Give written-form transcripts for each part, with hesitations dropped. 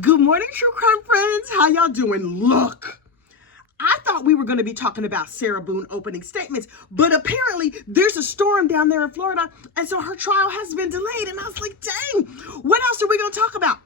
Good morning, true crime friends. How y'all doing? Look, I thought we were going to be talking about Sarah Boone opening statements, but apparently there's a storm down there in Florida, and so her trial has been delayed. And I was like, dang, what else are we going to talk about?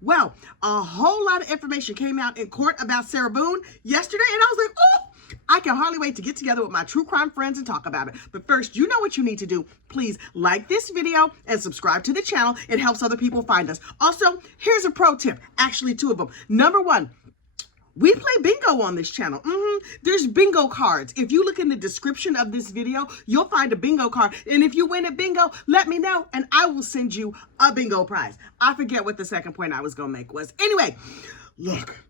Well, a whole lot of information came out in court about Sarah Boone yesterday, and I was like, oh, I can hardly wait to get together with my true crime friends and talk about it. But first, you know what you need to do. Please like this video and subscribe to the channel. It helps other people find us. Also, here's a pro tip. Actually, two of them. Number one, we play bingo on this channel. There's bingo cards. If you look in the description of this video, you'll find a bingo card. And if you win at bingo, let me know and I will send you a bingo prize. I forget what the second point I was going to make was. Anyway, look,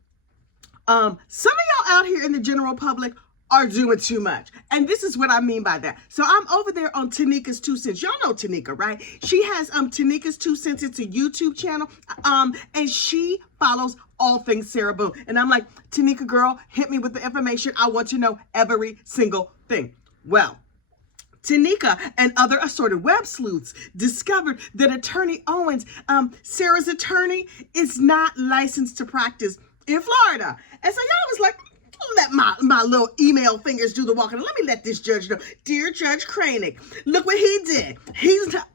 some of y'all out here in the general public are doing too much. And this is what I mean by that. So I'm over there on Tanika's 2 Cents. Y'all know Tanika, right? She has Tanika's 2 Cents. It's a YouTube channel. And she follows all things Sarah Boone. And I'm like, Tanika girl, hit me with the information. I want to know every single thing. Well, Tanika and other assorted web sleuths discovered that Attorney Owens, Sarah's attorney, is not licensed to practice in Florida. And so y'all was like, let my little email fingers do the walking. Let me let this judge know. Dear Judge Cranick, look what he did. He's not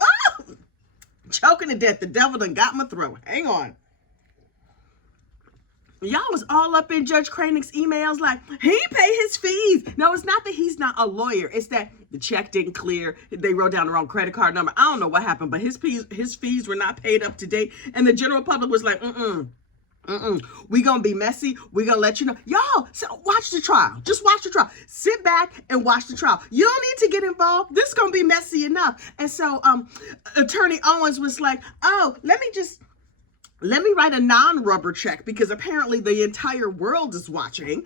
oh, choking to death. The devil done got my throat. Hang on. Y'all was all up in Judge Cranick's emails like, he paid his fees. No, it's not that he's not a lawyer. It's that the check didn't clear. They wrote down the wrong credit card number. I don't know what happened, but his fees were not paid up to date. And the general public was like, we gonna be messy. We gonna let you know. Y'all, so watch the trial. Just watch the trial. Sit back and watch the trial. You don't need to get involved. This gonna be messy enough. And so Attorney Owens was like, oh, let me write a non-rubber check because apparently the entire world is watching.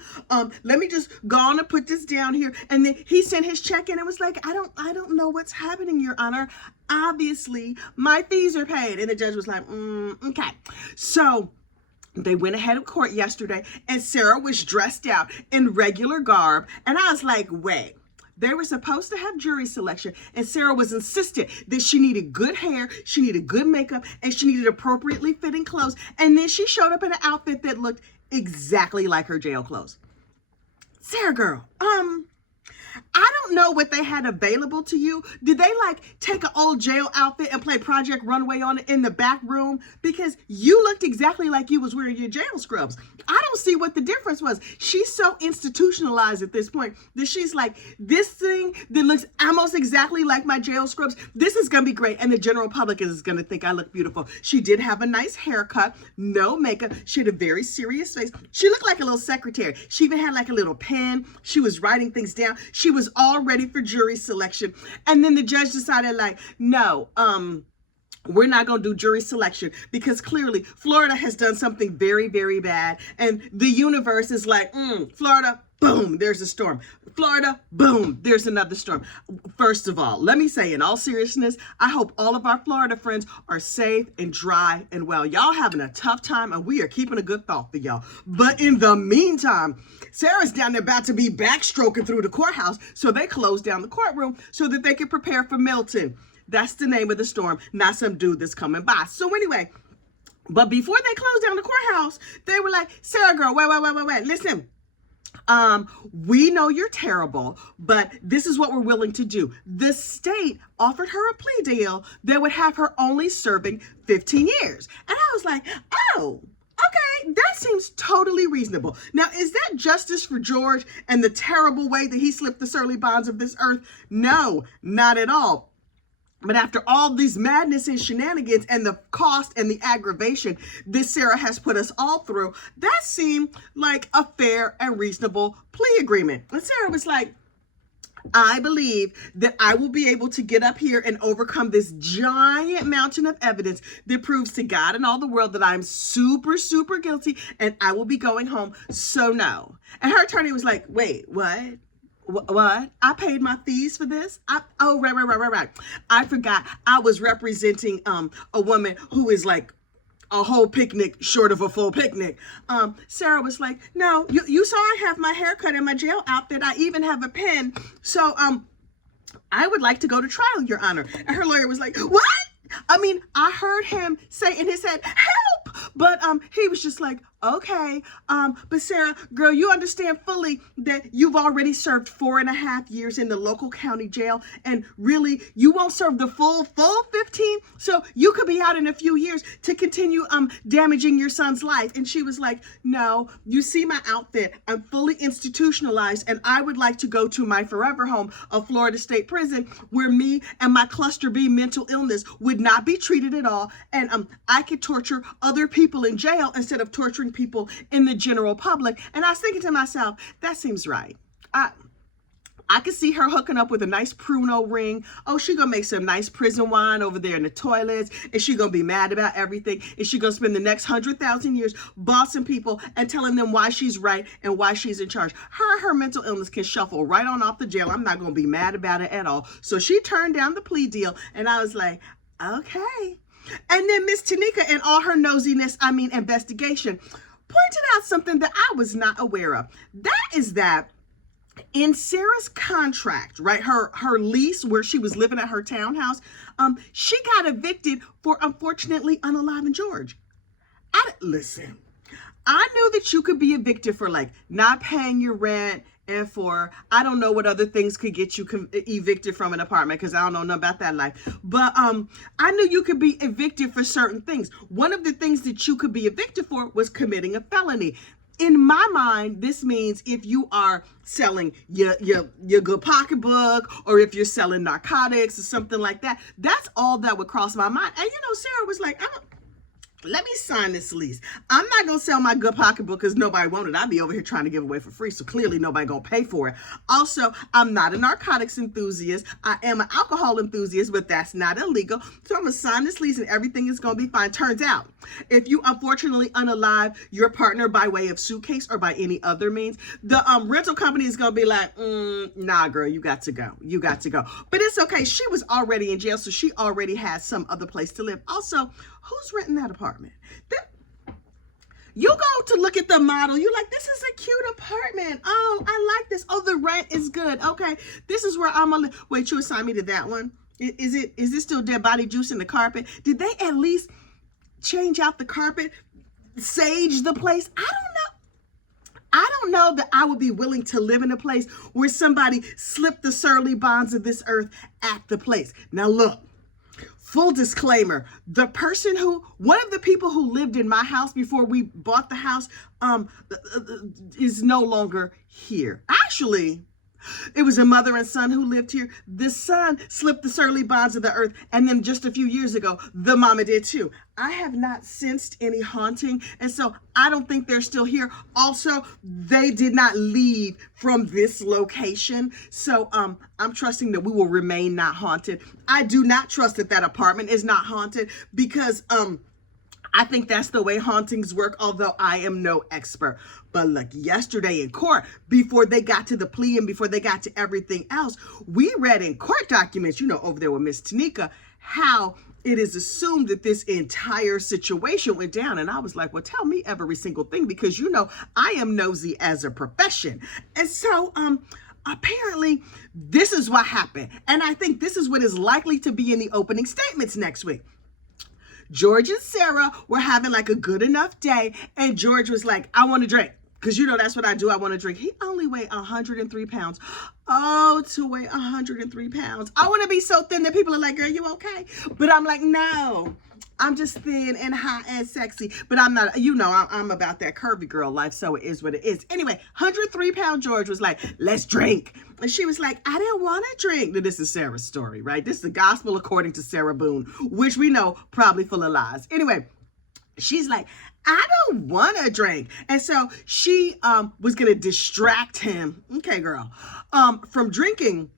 Let me just go on and put this down here. And then he sent his check in and was like, I don't know what's happening, Your Honor. Obviously, my fees are paid. And the judge was like, okay. So they went ahead of court yesterday and Sarah was dressed out in regular garb. And I was like, wait. They were supposed to have jury selection, and Sarah was insistent that she needed good hair, she needed good makeup, and she needed appropriately fitting clothes. And then she showed up in an outfit that looked exactly like her jail clothes. Sarah girl, I don't know what they had available to you. Did they like take an old jail outfit and play Project Runway on it in the back room? Because you looked exactly like you was wearing your jail scrubs. I don't see what the difference was. She's so institutionalized at this point that she's like, this thing that looks almost exactly like my jail scrubs, this is going to be great. And the general public is going to think I look beautiful. She did have a nice haircut, no makeup. She had a very serious face. She looked like a little secretary. She even had like a little pen. She was writing things down. She was all ready for jury selection. And then the judge decided like, no, we're not going to do jury selection because clearly Florida has done something very, very bad. And the universe is like, Florida, boom, there's a storm. Florida, boom, there's another storm. First of all, let me say in all seriousness, I hope all of our Florida friends are safe and dry and well. Y'all having a tough time and we are keeping a good thought for y'all. But in the meantime, Sarah's down there about to be backstroking through the courthouse. So they closed down the courtroom so that they could prepare for Milton. That's the name of the storm, not some dude that's coming by. So anyway, but before they closed down the courthouse, they were like, Sarah girl, wait, listen. We know you're terrible, but this is what we're willing to do. The state offered her a plea deal that would have her only serving 15 years. And I was like, oh, okay, that seems totally reasonable. Now, is that justice for George and the terrible way that he slipped the surly bonds of this earth? No, not at all. But after all these madness and shenanigans and the cost and the aggravation this Sarah has put us all through, that seemed like a fair and reasonable plea agreement. And Sarah was like, I believe that I will be able to get up here and overcome this giant mountain of evidence that proves to God and all the world that I'm super, super guilty and I will be going home. So no. And her attorney was like, wait, what? What? I paid my fees for this? Oh, right. I forgot. I was representing a woman who is like a whole picnic short of a full picnic. Sarah was like, no, you saw I have my haircut and my jail outfit. I even have a pen. So I would like to go to trial, Your Honor. And her lawyer was like, what? I mean, I heard him say in his head, help, but he was just like, okay, but Sarah, girl, you understand fully that you've already served 4.5 years in the local county jail, and really, you won't serve the full 15, so you could be out in a few years to continue damaging your son's life. And she was like, no, you see my outfit, I'm fully institutionalized, and I would like to go to my forever home of Florida State Prison, where me and my cluster B mental illness would not be treated at all, and I could torture other people in jail instead of torturing people in the general public. And I was thinking to myself, that seems right. I could see her hooking up with a nice Pruno ring. Oh, she gonna make some nice prison wine over there in the toilets. And she gonna be mad about everything. And she gonna spend the next 100,000 years bossing people and telling them why she's right and why she's in charge. Her mental illness can shuffle right on off the jail. I'm not gonna be mad about it at all. So she turned down the plea deal, and I was like, okay. And then Miss Tanika, in all her nosiness, investigation, pointed out something that I was not aware of. That is that in Sarah's contract, right, her lease where she was living at her townhouse, she got evicted for, unfortunately, unaliving George. Listen, I knew that you could be evicted for like not paying your rent and for, I don't know what other things could get you evicted from an apartment, because I don't know nothing about that life. But I knew you could be evicted for certain things. One of the things that you could be evicted for was committing a felony. In my mind, this means if you are selling your good pocketbook, or if you're selling narcotics or something like that, that's all that would cross my mind. And Sarah was like, let me sign this lease. I'm not going to sell my good pocketbook because nobody wanted it. I'd be over here trying to give away for free. So clearly nobody going to pay for it. Also, I'm not a narcotics enthusiast. I am an alcohol enthusiast, but that's not illegal. So I'm going to sign this lease and everything is going to be fine. Turns out, if you unfortunately unalive your partner by way of Suitcase or by any other means, the rental company is going to be like, nah, girl, you got to go. You got to go. But it's okay. She was already in jail, so she already has some other place to live. Also, who's renting that apartment? You go to look at the model. You're like, this is a cute apartment. Oh, I like this. Oh, the rent is good. Okay, this is where I'm gonna live. Wait, you assigned me to that one? Is it still dead body juice in the carpet? Did they at least change out the carpet, sage the place? I don't know that I would be willing to live in a place where somebody slipped the surly bonds of this earth at the place. Now look. Full disclaimer, one of the people who lived in my house before we bought the house is no longer here. Actually, it was a mother and son who lived here. The son slipped the surly bonds of the earth, and then just a few years ago, the mama did too. I have not sensed any haunting, and so I don't think they're still here. Also, they did not leave from this location, so I'm trusting that we will remain not haunted. I do not trust that apartment is not haunted, because I think that's the way hauntings work, although I am no expert. But look, yesterday in court, before they got to the plea and before they got to everything else, we read in court documents, over there with Miss Tanika, how it is assumed that this entire situation went down. And I was like, well, tell me every single thing, because I am nosy as a profession. And so apparently this is what happened. And I think this is what is likely to be in the opening statements next week. George and Sarah were having like a good enough day, and George was like, I want to drink. Because that's what I do. I want to drink. He only weighed 103 pounds. Oh, to weigh 103 pounds. I want to be so thin that people are like, girl, you okay? But I'm like, no, I'm just thin and hot and sexy. But I'm not, I'm about that curvy girl life. So it is what it is. Anyway, 103-pound George was like, let's drink. And she was like, I didn't want to drink. Now, this is Sarah's story, right? This is the gospel according to Sarah Boone, which we know probably full of lies. Anyway, she's like, I don't want to drink. And so she was going to distract him, okay, girl, from drinking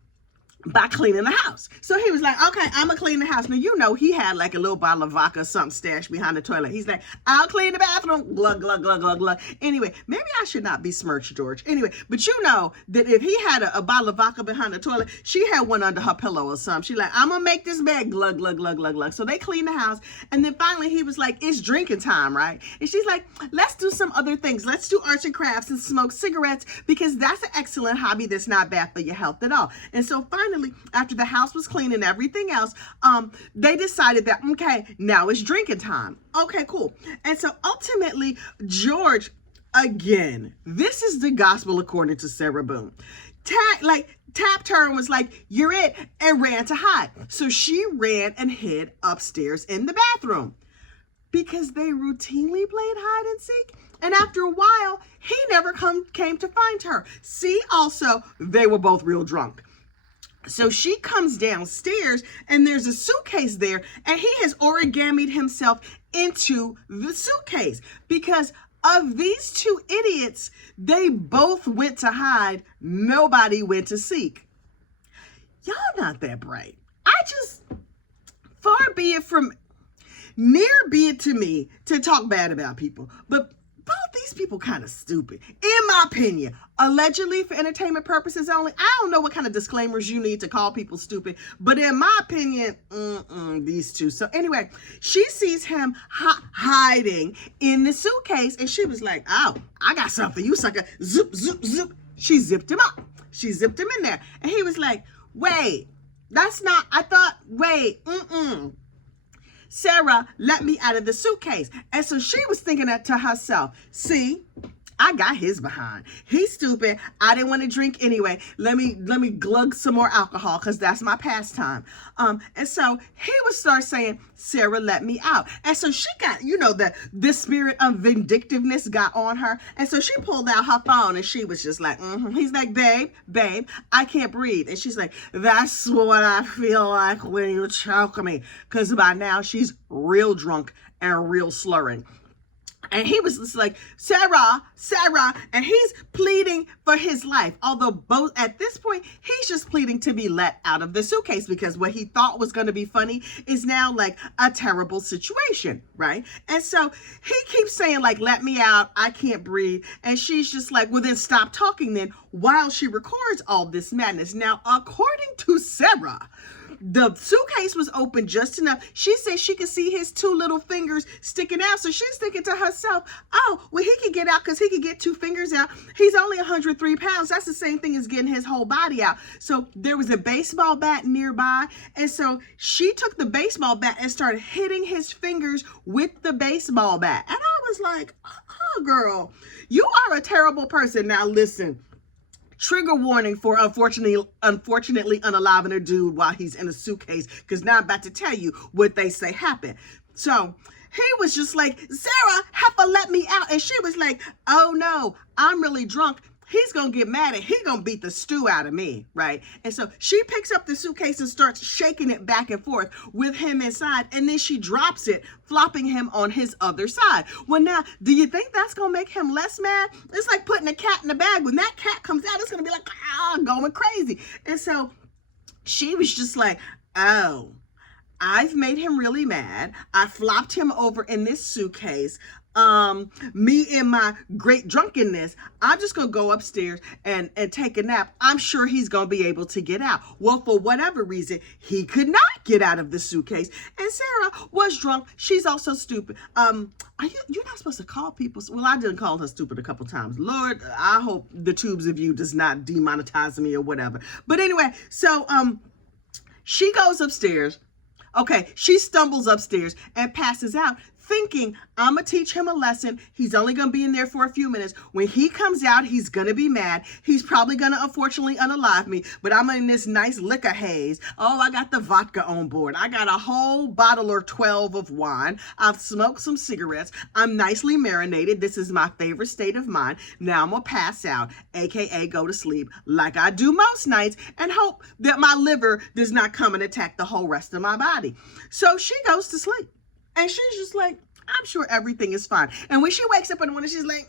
by cleaning the house. So he was like, okay, I'm gonna clean the house. Now, he had like a little bottle of vodka or something stashed behind the toilet. He's like, I'll clean the bathroom. Glug, glug, glug, glug, glug. Anyway, maybe I should not besmirch George. Anyway, but that if he had a bottle of vodka behind the toilet, she had one under her pillow or something. She's like, I'm gonna make this bed. Glug, glug, glug, glug, glug. So they cleaned the house. And then finally he was like, it's drinking time, right? And she's like, let's do some other things. Let's do arts and crafts and smoke cigarettes, because that's an excellent hobby that's not bad for your health at all. And so finally finally, after the house was clean and everything else, they decided that, okay, now it's drinking time. Okay, cool. And so ultimately, George, again, this is the gospel according to Sarah Boone, tapped her and was like, you're it, and ran to hide. So she ran and hid upstairs in the bathroom because they routinely played hide and seek. And after a while, he never came to find her. See, also, they were both real drunk. So she comes downstairs and there's a suitcase there, and he has origamied himself into the suitcase because of these two idiots. They both went to hide. Nobody went to seek. Y'all not that bright. Far be it from, near be it to me to talk bad about people, but both these people kind of stupid, in my opinion. Allegedly for entertainment purposes only. I don't know what kind of disclaimers you need to call people stupid, but in my opinion, these two. So anyway, she sees him hiding in the suitcase, and she was like, oh, I got something for you, sucker. Zoop, zoop, zoop. She zipped him up. She zipped him in there. And he was like, wait, Sarah, let me out of the suitcase. And so she was thinking that to herself, see, I got his behind. He's stupid. I didn't want to drink anyway. Let me glug some more alcohol because that's my pastime. And so he would start saying, Sarah, let me out. And so she got, this spirit of vindictiveness got on her. And so she pulled out her phone and she was just like, He's like, babe, I can't breathe. And she's like, that's what I feel like when you choke me. Because by now she's real drunk and real slurring. And he was just like, Sarah, and he's pleading for his life. Although both at this point, he's just pleading to be let out of the suitcase because what he thought was going to be funny is now like a terrible situation, right? And so he keeps saying like, let me out, I can't breathe. And she's just like, well, then stop talking then, while she records all this madness. Now, according to Sarah, the suitcase was open just enough. She said she could see his two little fingers sticking out. So she's thinking to herself, oh, well, he could get out because he could get two fingers out. He's only 103 pounds. That's the same thing as getting his whole body out. So there was a baseball bat nearby. And so she took the baseball bat and started hitting his fingers with the baseball bat. And I was like, oh, girl, you are a terrible person. Now, listen. Trigger warning for unfortunately unaliving a dude while he's in a suitcase, because now I'm about to tell you what they say happened. So he was just like, Sarah, heifer, let me out. And she was like, oh no, I'm really drunk. He's going to get mad and he's going to beat the stew out of me, right? And so she picks up the suitcase and starts shaking it back and forth with him inside. And then she drops it, flopping him on his other side. Well, now, do you think that's going to make him less mad? It's like putting a cat in a bag. When that cat comes out, it's going to be like, going crazy. And so she was just like, oh, I've made him really mad. I flopped him over in this suitcase. Me and my great drunkenness, I'm just going to go upstairs and take a nap. I'm sure he's going to be able to get out. Well, for whatever reason, he could not get out of the suitcase. And Sarah was drunk. She's also stupid. You're not supposed to call people. Well, I didn't call her stupid a couple times. Lord, I hope the tubes of you does not demonetize me or whatever. But anyway, so, she goes upstairs. Okay, she stumbles upstairs and passes out, thinking, I'm going to teach him a lesson. He's only going to be in there for a few minutes. When he comes out, he's going to be mad. He's probably going to, unfortunately, unalive me. But I'm in this nice liquor haze. Oh, I got the vodka on board. I got a whole bottle or 12 of wine. I've smoked some cigarettes. I'm nicely marinated. This is my favorite state of mind. Now I'm going to pass out, aka go to sleep, like I do most nights, and hope that my liver does not come and attack the whole rest of my body. So she goes to sleep. And she's just like, I'm sure everything is fine. And when she wakes up in the morning, she's like,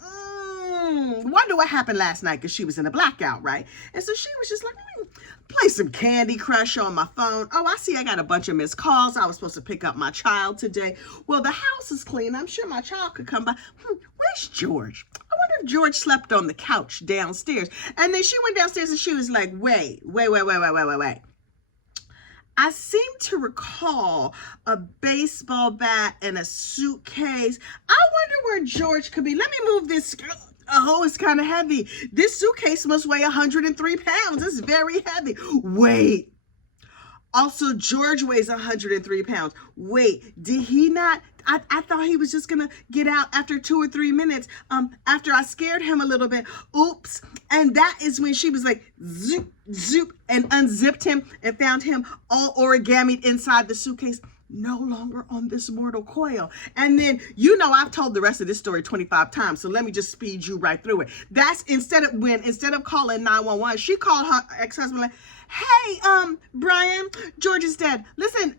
wonder what happened last night, because she was in a blackout, right? And so she was just like, play some Candy Crush on my phone. Oh, I see I got a bunch of missed calls. I was supposed to pick up my child today. Well, the house is clean. I'm sure my child could come by. Where's George? I wonder if George slept on the couch downstairs. And then she went downstairs and she was like, wait. I seem to recall a baseball bat and a suitcase. I wonder where George could be. Let me move this. Oh, it's kind of heavy. This suitcase must weigh 103 pounds. It's very heavy. Wait. Also, George weighs 103 pounds. Wait, did he not? I thought he was just going to get out after 2 or 3 minutes after I scared him a little bit. Oops. And that is when she was like, zoop, zoop, and unzipped him and found him all origamied inside the suitcase, no longer on this mortal coil. And then, you know, I've told the rest of this story 25 times, so let me just speed you right through it. That's instead of calling 911, she called her ex-husband like, hey, Brian, George is dead. Listen,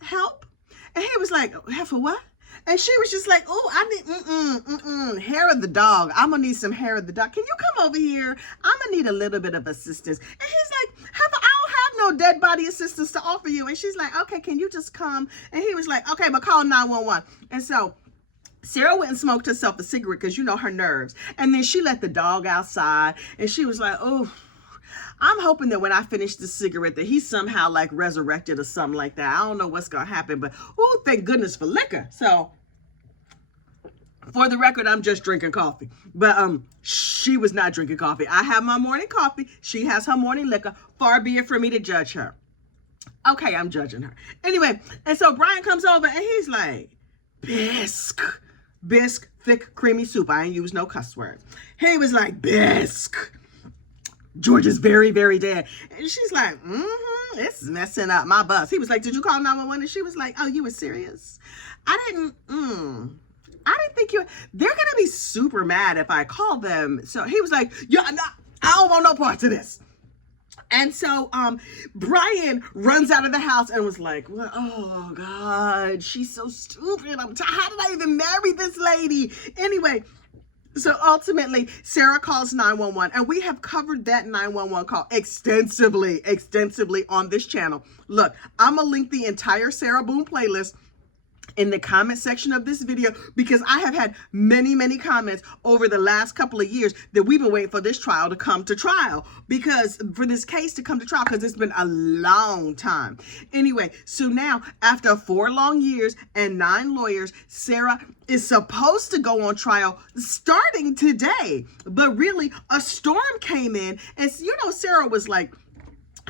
help. And he was like, for what? And she was just like, oh, I need, hair of the dog. I'm going to need some hair of the dog. Can you come over here? I'm going to need a little bit of assistance. And he's like, I don't have no dead body assistance to offer you. And she's like, okay, can you just come? And he was like, okay, but call 911. And so Sarah went and smoked herself a cigarette because, you know, her nerves. And then she let the dog outside. And she was like, oh, I'm hoping that when I finish the cigarette that he's somehow like resurrected or something like that. I don't know what's going to happen, but oh, thank goodness for liquor. So for the record, I'm just drinking coffee, but she was not drinking coffee. I have my morning coffee. She has her morning liquor. Far be it for me to judge her. Okay, I'm judging her. Anyway, and so Brian comes over and he's like, bisque, thick, creamy soup. I ain't use no cuss words. He was like, bisque. George is very, very dead. And she's like, it's messing up my bus. He was like, did you call 911? And she was like, oh, you were serious? I didn't think they're going to be super mad if I call them. So he was like, yeah, no, I don't want no parts of this. And so Brian runs out of the house and was like, well, oh, God, she's so stupid. How did I even marry this lady? Anyway, so ultimately, Sarah calls 911, and we have covered that 911 call extensively on this channel. Look, I'm going to link the entire Sarah Boone playlist in the comment section of this video because I have had many comments over the last couple of years that we've been waiting for this trial to come to trial for this case to come to trial because it's been a long time. Anyway, so now after 4 long years and 9 lawyers, Sarah is supposed to go on trial starting today, but really a storm came in and, you know, Sarah was like,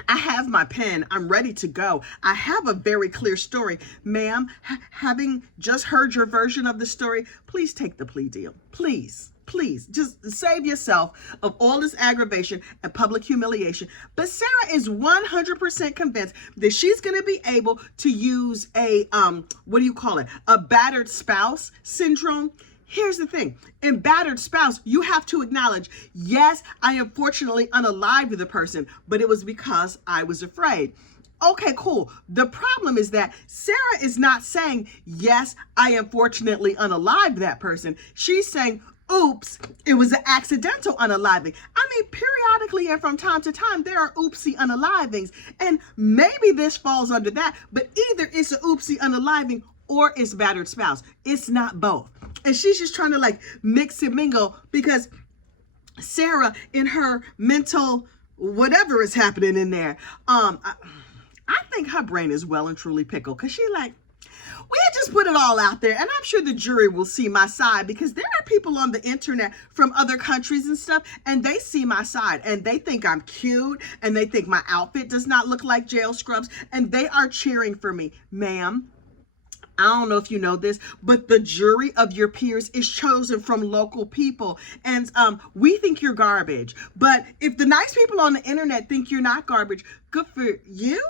I have my pen. I'm ready to go. I have a very clear story. Ma'am, having just heard your version of the story, please take the plea deal. Please, just save yourself of all this aggravation and public humiliation. But Sarah is 100% convinced that she's going to be able to use a, a battered spouse syndrome. Here's the thing. In battered spouse, you have to acknowledge, yes, I unfortunately unalived the person, but it was because I was afraid. Okay, cool. The problem is that Sarah is not saying, yes, I unfortunately unalived that person. She's saying, oops, it was an accidental unaliving. I mean, periodically and from time to time, there are oopsie unalivings. And maybe this falls under that, but either it's an oopsie unaliving or it's battered spouse. It's not both. And she's just trying to like mix and mingle because Sarah in her mental, whatever is happening in there, I think her brain is well and truly pickled because she like, we had just put it all out there and I'm sure the jury will see my side because there are people on the internet from other countries and stuff and they see my side and they think I'm cute and they think my outfit does not look like jail scrubs and they are cheering for me. Ma'am, I don't know if you know this, but the jury of your peers is chosen from local people. And we think you're garbage. But if the nice people on the internet think you're not garbage, good for you.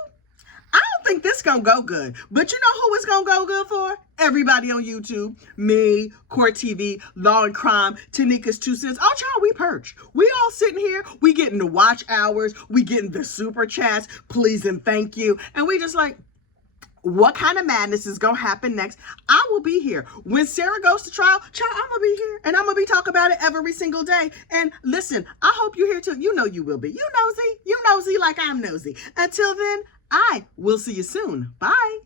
I don't think this gonna go good. But you know who it's gonna go good for? Everybody on YouTube. Me, Court TV, Law and Crime, Tanika's 2 cents. Oh, child, we perch. We all sitting here. We getting the watch hours. We getting the super chats. Please and thank you. And we just like, what kind of madness is going to happen next? I will be here. When Sarah goes to trial, child, I'm going to be here. And I'm going to be talking about it every single day. And listen, I hope you're here too. You know you will be. You nosy like I'm nosy. Until then, I will see you soon. Bye.